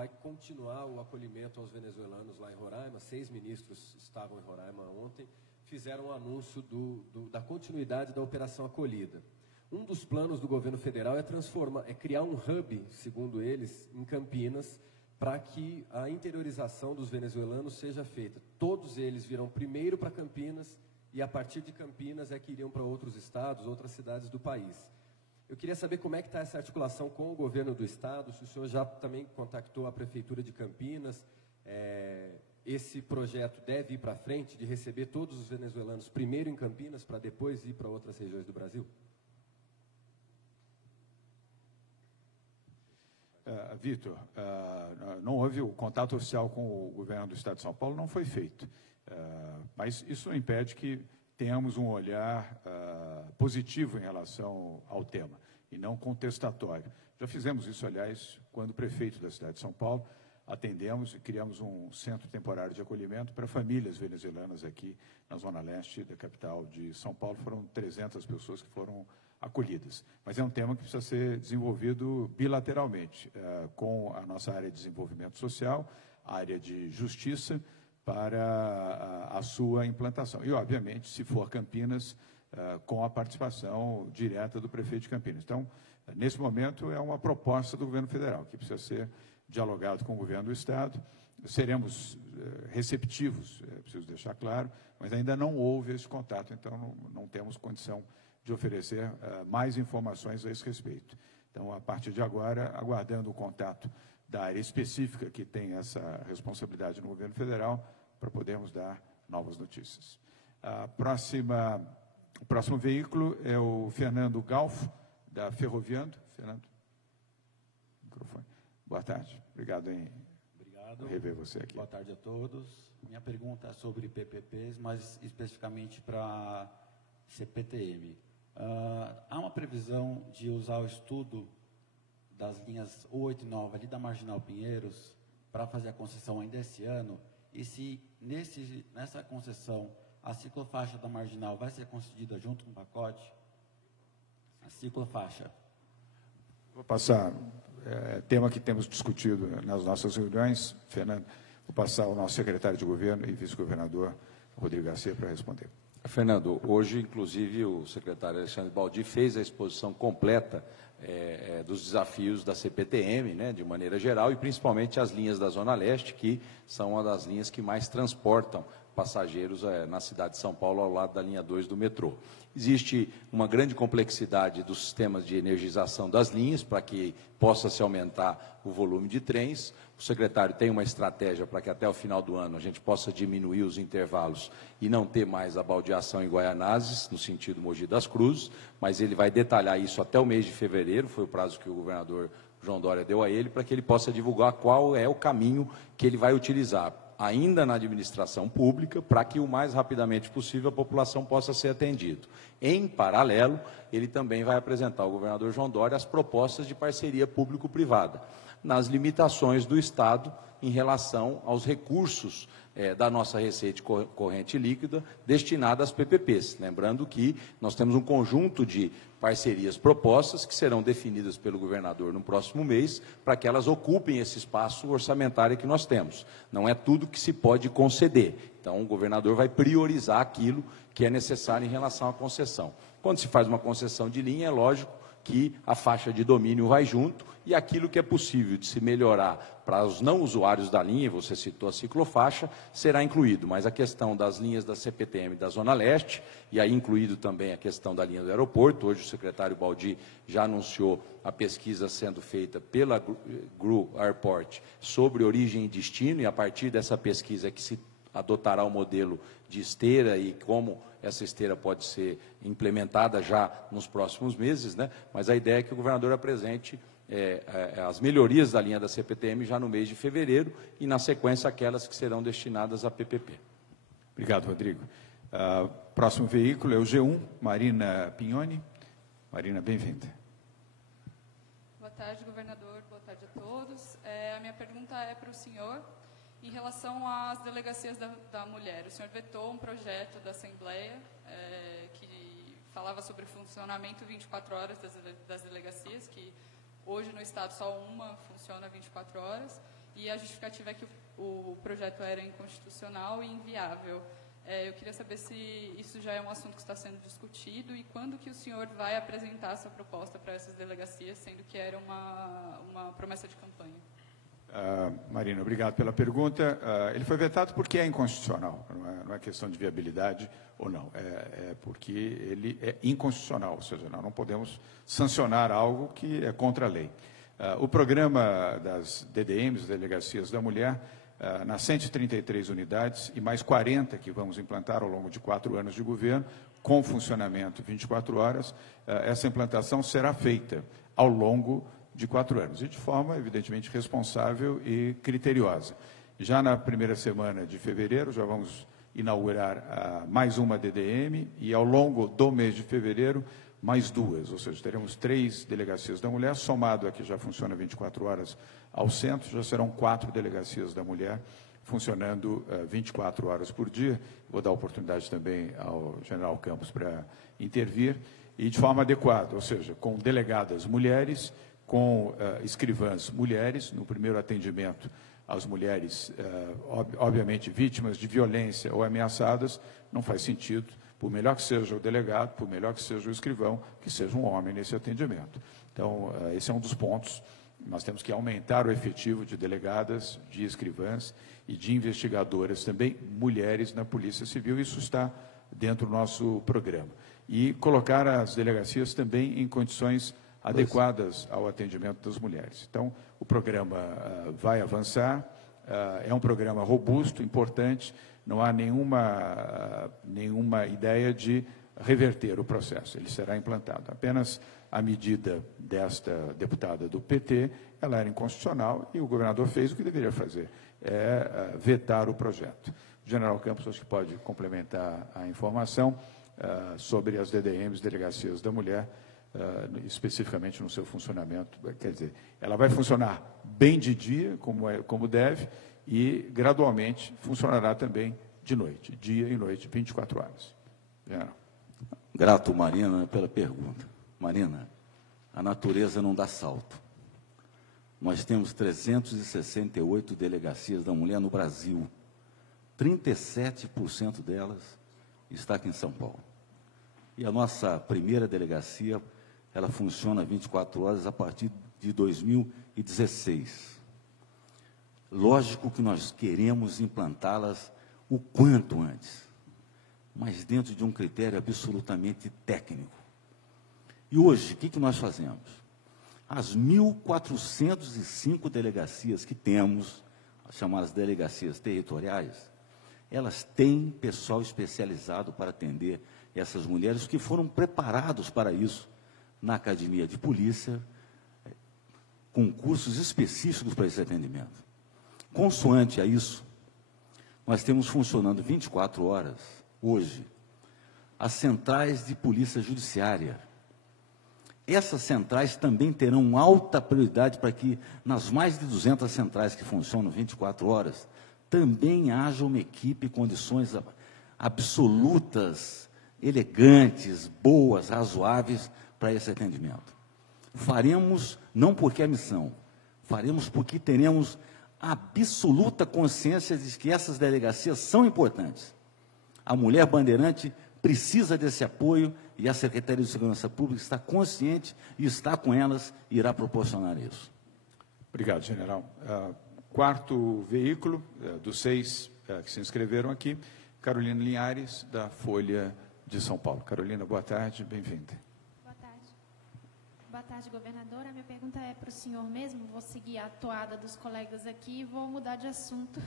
vai continuar o acolhimento aos venezuelanos lá em Roraima. 6 ministros estavam em Roraima ontem, fizeram um anúncio da continuidade da operação acolhida. Um dos planos do governo federal é criar um hub, segundo eles, em Campinas, para que a interiorização dos venezuelanos seja feita. Todos eles virão primeiro para Campinas e, a partir de Campinas, que iriam para outros estados, outras cidades do país. Eu queria saber como é que está essa articulação com o governo do estado, se o senhor já também contactou a Prefeitura de Campinas. Esse projeto deve ir para frente, de receber todos os venezuelanos primeiro em Campinas, para depois ir para outras regiões do Brasil? Vitor, não houve o contato oficial com o governo do Estado de São Paulo, não foi feito. Mas isso não impede que tenhamos um olhar positivo em relação ao tema, e não contestatório. Já fizemos isso, aliás, quando prefeito da cidade de São Paulo, atendemos e criamos um centro temporário de acolhimento para famílias venezuelanas aqui na Zona Leste da capital de São Paulo. Foram 300 pessoas que foram acolhidas. Mas é um tema que precisa ser desenvolvido bilateralmente, com a nossa área de desenvolvimento social, a área de justiça, para a sua implantação. E, obviamente, se for Campinas, com a participação direta do prefeito de Campinas. Então, nesse momento, é uma proposta do governo federal, que precisa ser dialogado com o governo do Estado. Seremos receptivos, preciso deixar claro, mas ainda não houve esse contato, então não temos condição de oferecer mais informações a esse respeito. Então, a partir de agora, aguardando o contato da área específica que tem essa responsabilidade no governo federal, para podermos dar novas notícias. O próximo veículo é o Fernando Galfo, da Ferroviando. Fernando, microfone. Boa tarde. Obrigado em rever você aqui. Boa tarde a todos. Minha pergunta é sobre PPPs, mas especificamente para CPTM. Há uma previsão de usar o estudo das linhas 8 e 9 ali da Marginal Pinheiros para fazer a concessão ainda esse ano? E se nessa concessão a ciclofaixa da Marginal vai ser concedida junto com o pacote? A ciclofaixa. Vou passar, tema que temos discutido nas nossas reuniões, Fernando, vou passar ao nosso secretário de governo e vice-governador, Rodrigo Garcia, para responder. Fernando, hoje, inclusive, o secretário Alexandre Baldi fez a exposição completa dos desafios da CPTM, né, de maneira geral, e principalmente as linhas da Zona Leste, que são uma das linhas que mais transportam passageiros na cidade de São Paulo, ao lado da linha 2 do metrô. Existe uma grande complexidade dos sistemas de energização das linhas, para que possa se aumentar o volume de trens. O secretário tem uma estratégia para que até o final do ano a gente possa diminuir os intervalos e não ter mais a baldeação em Guaianazes, no sentido Mogi das Cruzes, mas ele vai detalhar isso até o mês de fevereiro, foi o prazo que o governador João Dória deu a ele, para que ele possa divulgar qual é o caminho que ele vai utilizar, ainda na administração pública, para que o mais rapidamente possível a população possa ser atendida. Em paralelo, ele também vai apresentar ao governador João Dória as propostas de parceria público-privada, nas limitações do Estado em relação aos recursos da nossa receita corrente líquida destinada às PPPs. Lembrando que nós temos um conjunto de parcerias propostas que serão definidas pelo governador no próximo mês, para que elas ocupem esse espaço orçamentário que nós temos. Não é tudo que se pode conceder. Então, o governador vai priorizar aquilo que é necessário em relação à concessão. Quando se faz uma concessão de linha, é lógico que a faixa de domínio vai junto, e aquilo que é possível de se melhorar para os não usuários da linha, você citou a ciclofaixa, será incluído. Mas a questão das linhas da CPTM da Zona Leste, e aí incluído também a questão da linha do aeroporto, hoje o secretário Baldi já anunciou a pesquisa sendo feita pela GRU Airport sobre origem e destino, e a partir dessa pesquisa é que se adotará o modelo de esteira e como essa esteira pode ser implementada já nos próximos meses, né? Mas a ideia é que o governador apresente as melhorias da linha da CPTM já no mês de fevereiro e, na sequência, aquelas que serão destinadas à PPP. Obrigado, Rodrigo. Próximo veículo é o G1, Marina Pignoni. Marina, bem-vinda. Boa tarde, governador. Boa tarde a todos. A minha pergunta é para o senhor. Em relação às delegacias da mulher, o senhor vetou um projeto da Assembleia que falava sobre o funcionamento 24 horas das delegacias, que hoje no Estado só uma funciona 24 horas, e a justificativa é que o projeto era inconstitucional e inviável. Eu queria saber se isso já é um assunto que está sendo discutido e quando que o senhor vai apresentar essa proposta para essas delegacias, sendo que era uma promessa de campanha. Marina, obrigado pela pergunta. Ele foi vetado porque é inconstitucional, não é questão de viabilidade ou não, é porque ele é inconstitucional, ou seja, nós não podemos sancionar algo que é contra a lei. O programa das DDMs, Delegacias da Mulher, nas 133 unidades e mais 40 que vamos implantar ao longo de 4 anos de governo, com funcionamento 24 horas, essa implantação será feita ao longo de 4 anos, e de forma, evidentemente, responsável e criteriosa. Já na primeira semana de fevereiro, já vamos inaugurar mais uma DDM, e ao longo do mês de fevereiro, mais 2, ou seja, teremos 3 delegacias da mulher, somado a que já funciona 24 horas ao centro, já serão 4 delegacias da mulher, funcionando 24 horas por dia. Vou dar oportunidade também ao general Campos para intervir, e de forma adequada, ou seja, com delegadas mulheres, com escrivãs mulheres, no primeiro atendimento às mulheres, obviamente, vítimas de violência ou ameaçadas, não faz sentido, por melhor que seja o delegado, por melhor que seja o escrivão, que seja um homem nesse atendimento. Então, esse é um dos pontos. Nós temos que aumentar o efetivo de delegadas, de escrivãs e de investigadoras também, mulheres na Polícia Civil, isso está dentro do nosso programa. E colocar as delegacias também em condições adequadas ao atendimento das mulheres. Então, o programa vai avançar, é um programa robusto, importante, não há nenhuma ideia de reverter o processo, ele será implantado. Apenas a medida desta deputada do PT, ela era inconstitucional e o governador fez o que deveria fazer, vetar o projeto. O general Campos, acho que pode complementar a informação sobre as DDMs, Delegacias da Mulher, especificamente no seu funcionamento. Quer dizer, ela vai funcionar bem de dia, como deve, e gradualmente funcionará também de noite, dia e noite, 24 horas. General. Grato, Marina, pela pergunta. Marina, a natureza não dá salto. Nós temos 368 delegacias da mulher no Brasil. 37% delas está aqui em São Paulo. E a nossa primeira delegacia, ela funciona 24 horas a partir de 2016. Lógico que nós queremos implantá-las o quanto antes, mas dentro de um critério absolutamente técnico. E hoje, o que nós fazemos? As 1.405 delegacias que temos, as chamadas delegacias territoriais, elas têm pessoal especializado para atender essas mulheres que foram preparados para isso na Academia de Polícia, com cursos específicos para esse atendimento. Consoante a isso, nós temos funcionando 24 horas, hoje, as centrais de polícia judiciária. Essas centrais também terão alta prioridade para que, nas mais de 200 centrais que funcionam 24 horas, também haja uma equipe em condições absolutas, elegantes, boas, razoáveis para esse atendimento. Faremos, não porque é missão, faremos porque teremos absoluta consciência de que essas delegacias são importantes. A mulher bandeirante precisa desse apoio e a Secretaria de Segurança Pública está consciente e está com elas e irá proporcionar isso. Obrigado, general. Quarto veículo, dos 6 que se inscreveram aqui, Carolina Linhares, da Folha de São Paulo. Carolina, boa tarde, bem-vinda. Boa tarde. Boa tarde, governadora. A minha pergunta é para o senhor mesmo, vou seguir a toada dos colegas aqui e vou mudar de assunto.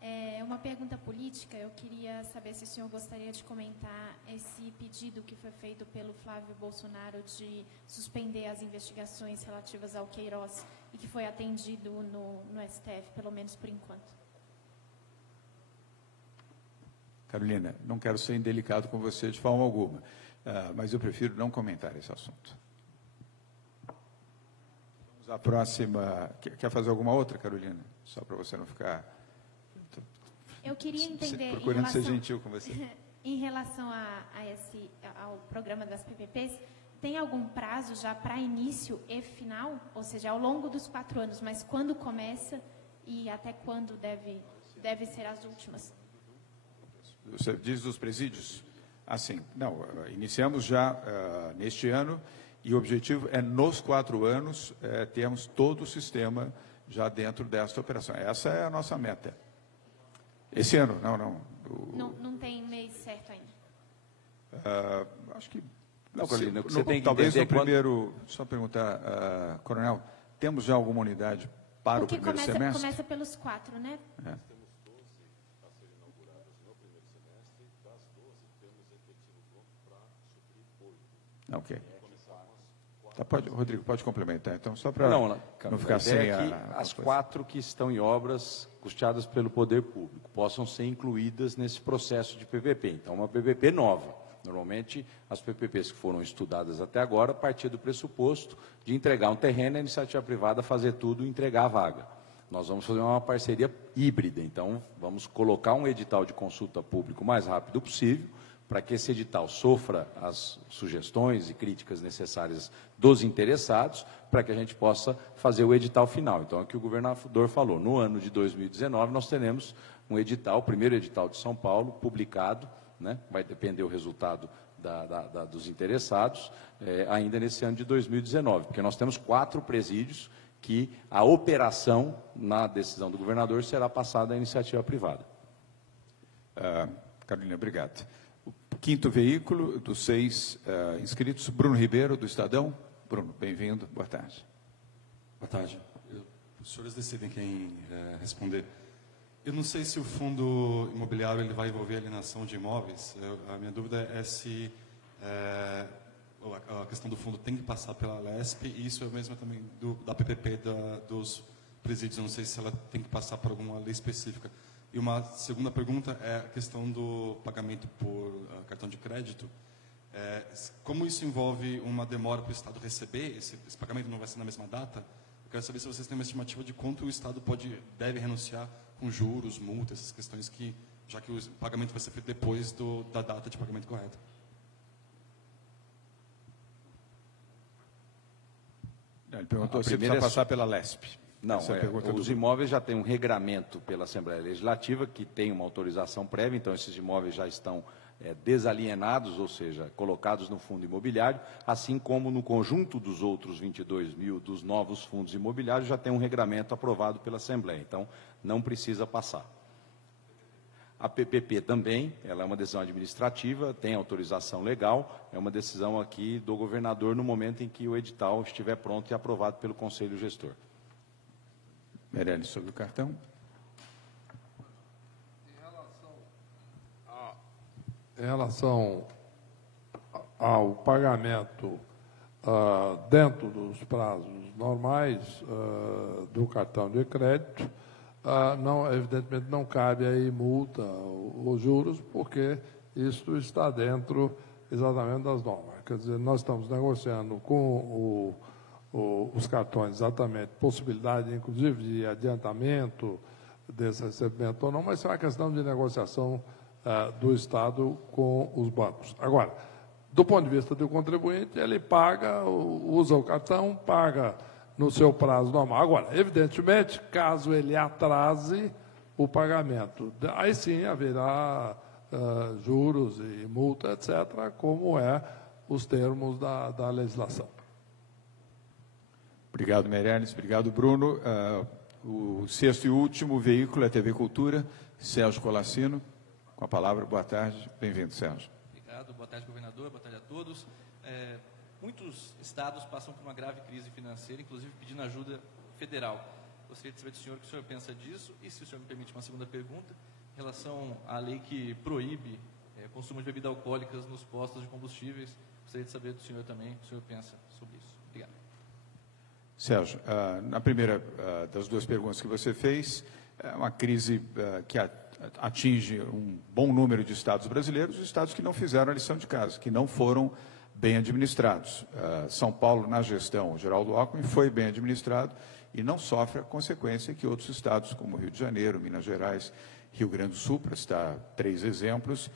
É uma pergunta política, eu queria saber se o senhor gostaria de comentar esse pedido que foi feito pelo Flávio Bolsonaro de suspender as investigações relativas ao Queiroz e que foi atendido no STF, pelo menos por enquanto. Carolina, não quero ser indelicado com você de forma alguma, mas eu prefiro não comentar esse assunto. Vamos à próxima. Quer fazer alguma outra, Carolina? Só para você não ficar... Eu queria entender... Procurando ser gentil com você. Em relação ao programa das PPPs, tem algum prazo já para início e final? Ou seja, ao longo dos 4 anos, mas quando começa e até quando deve ser as últimas? Você diz dos presídios? Assim, não, iniciamos já neste ano e o objetivo é, nos 4 anos, termos todo o sistema já dentro desta operação. Essa é a nossa meta. Esse ano, Não tem mês certo ainda? Acho que... Não, Carolina, você tem que talvez no entender primeiro... Só perguntar, Coronel, temos já alguma unidade para o primeiro semestre? Começa pelos 4, né? É. Ok. Tá, Rodrigo, pode complementar, então, só para não ficar sem as 4 que estão em obras custeadas pelo poder público possam ser incluídas nesse processo de PPP. Então, uma PPP nova. Normalmente, as PPPs que foram estudadas até agora partiam do pressuposto de entregar um terreno e a iniciativa privada fazer tudo e entregar a vaga. Nós vamos fazer uma parceria híbrida, então vamos colocar um edital de consulta pública o mais rápido possível, para que esse edital sofra as sugestões e críticas necessárias dos interessados, para que a gente possa fazer o edital final. Então, é o que o governador falou, no ano de 2019 nós teremos um edital, o primeiro edital de São Paulo, publicado, né? Vai depender o resultado dos interessados, ainda nesse ano de 2019, porque nós temos 4 presídios que a operação, na decisão do governador, será passada à iniciativa privada. Carolina, obrigado. O 5º veículo dos 6 inscritos, Bruno Ribeiro, do Estadão. Bruno, bem-vindo, boa tarde. Boa tarde. Os senhores decidem quem responder. Eu não sei se o fundo imobiliário ele vai envolver alienação de imóveis. A minha dúvida é se a questão do fundo tem que passar pela LESP, e isso é mesmo também da PPP dos presídios. Eu não sei se ela tem que passar por alguma lei específica. E uma segunda pergunta é a questão do pagamento por cartão de crédito. Como isso envolve uma demora para o Estado receber, esse pagamento não vai ser na mesma data, eu quero saber se vocês têm uma estimativa de quanto o Estado deve renunciar com juros, multas, essas questões, já que o pagamento vai ser feito depois da data de pagamento correta. Ele perguntou se precisa passar pela LESP. Não, os imóveis já têm um regramento pela Assembleia Legislativa, que tem uma autorização prévia, então esses imóveis já estão desalienados, ou seja, colocados no fundo imobiliário, assim como no conjunto dos outros 22 mil dos novos fundos imobiliários já tem um regramento aprovado pela Assembleia, então não precisa passar. A PPP também, ela é uma decisão administrativa, tem autorização legal, é uma decisão aqui do governador no momento em que o edital estiver pronto e aprovado pelo Conselho Gestor. Meirelles, sobre o cartão. Em relação ao pagamento dentro dos prazos normais do cartão de crédito, evidentemente não cabe aí multa ou juros, porque isso está dentro exatamente das normas. Quer dizer, nós estamos negociando com os cartões exatamente possibilidade, inclusive, de adiantamento desse recebimento ou não, mas isso é uma questão de negociação do Estado com os bancos. Agora, do ponto de vista do contribuinte, ele paga, usa o cartão, paga no seu prazo normal. Agora, evidentemente, caso ele atrase o pagamento, aí sim haverá juros e multa, etc., como os termos da legislação. Obrigado, Meirelles. Obrigado, Bruno. O 6º e último veículo é a TV Cultura. Sérgio Colassino, com a palavra. Boa tarde. Bem-vindo, Sérgio. Obrigado. Boa tarde, governador. Boa tarde a todos. Muitos estados passam por uma grave crise financeira, inclusive pedindo ajuda federal. Gostaria de saber do senhor o que o senhor pensa disso e, se o senhor me permite uma segunda pergunta, em relação à lei que proíbe consumo de bebidas alcoólicas nos postos de combustíveis. Gostaria de saber do senhor também o que o senhor pensa sobre isso. Obrigado. Sérgio, na primeira das duas perguntas que você fez, é uma crise que atinge um bom número de estados brasileiros, os estados que não fizeram a lição de casa, que não foram bem administrados. São Paulo, na gestão, Geraldo Alckmin, foi bem administrado e não sofre a consequência que outros estados, como Rio de Janeiro, Minas Gerais, Rio Grande do Sul, para citar 3 exemplos,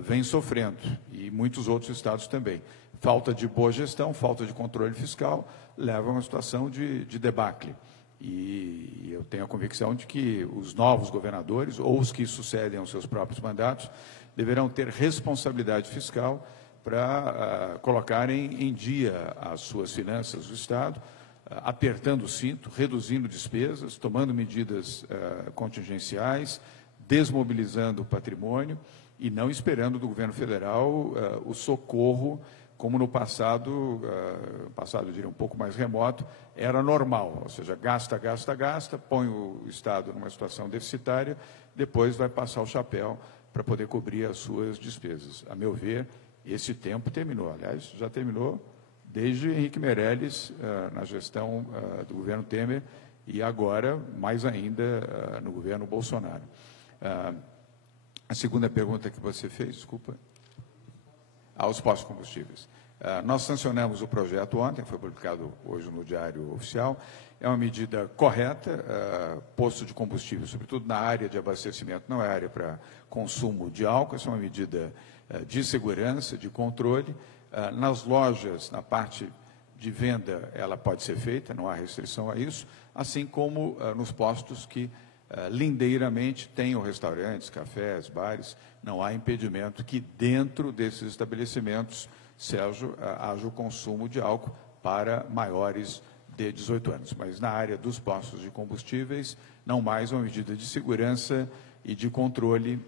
vêm sofrendo, e muitos outros estados também. falta de boa gestão, falta de controle fiscal, leva a uma situação de debacle. E eu tenho a convicção de que os novos governadores, ou os que sucedem aos seus próprios mandatos, deverão ter responsabilidade fiscal para colocarem em dia as suas finanças do Estado, apertando o cinto, reduzindo despesas, tomando medidas contingenciais, desmobilizando o patrimônio e não esperando do governo federal o socorro, como no passado, eu diria um pouco mais remoto, era normal, ou seja, gasta, põe o Estado numa situação deficitária, depois vai passar o chapéu para poder cobrir as suas despesas. A meu ver, esse tempo terminou, aliás, já terminou desde Henrique Meirelles, na gestão do governo Temer, e agora, mais ainda, no governo Bolsonaro. A segunda pergunta que você fez, desculpa. Os postos de combustíveis. Nós sancionamos o projeto ontem, foi publicado hoje no Diário Oficial. É uma medida correta, posto de combustível, sobretudo na área de abastecimento, não é área para consumo de álcool, essa é uma medida de segurança, de controle. Nas lojas, na parte de venda, ela pode ser feita, não há restrição a isso, assim como nos postos que lindeiramente tenham restaurantes, cafés, bares, não há impedimento que dentro desses estabelecimentos, Sérgio, haja o consumo de álcool para maiores de 18 anos. Mas na área dos postos de combustíveis, não mais uma medida de segurança e de controle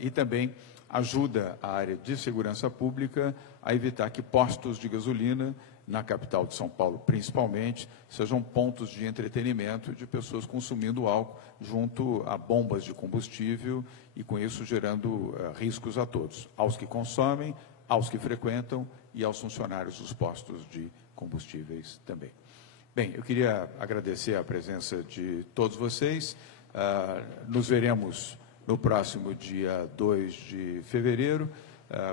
e também ajuda a área de segurança pública a evitar que postos de gasolina, na capital de São Paulo principalmente, sejam pontos de entretenimento de pessoas consumindo álcool junto a bombas de combustível e, com isso, gerando riscos a todos, aos que consomem, aos que frequentam e aos funcionários dos postos de combustíveis também. Bem, eu queria agradecer a presença de todos vocês. Nos veremos no próximo dia 2 de fevereiro.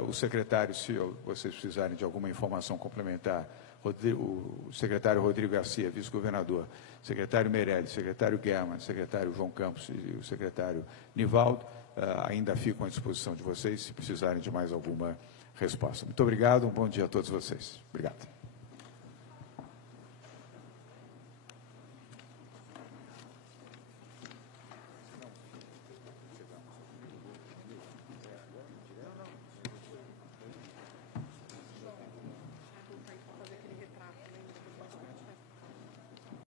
O secretário, se vocês precisarem de alguma informação complementar, o secretário Rodrigo Garcia, vice-governador, secretário Meirelles, secretário Guerman, secretário João Campos e o secretário Nivaldo, ainda ficam à disposição de vocês, se precisarem de mais alguma resposta. Muito obrigado, um bom dia a todos vocês. Obrigado.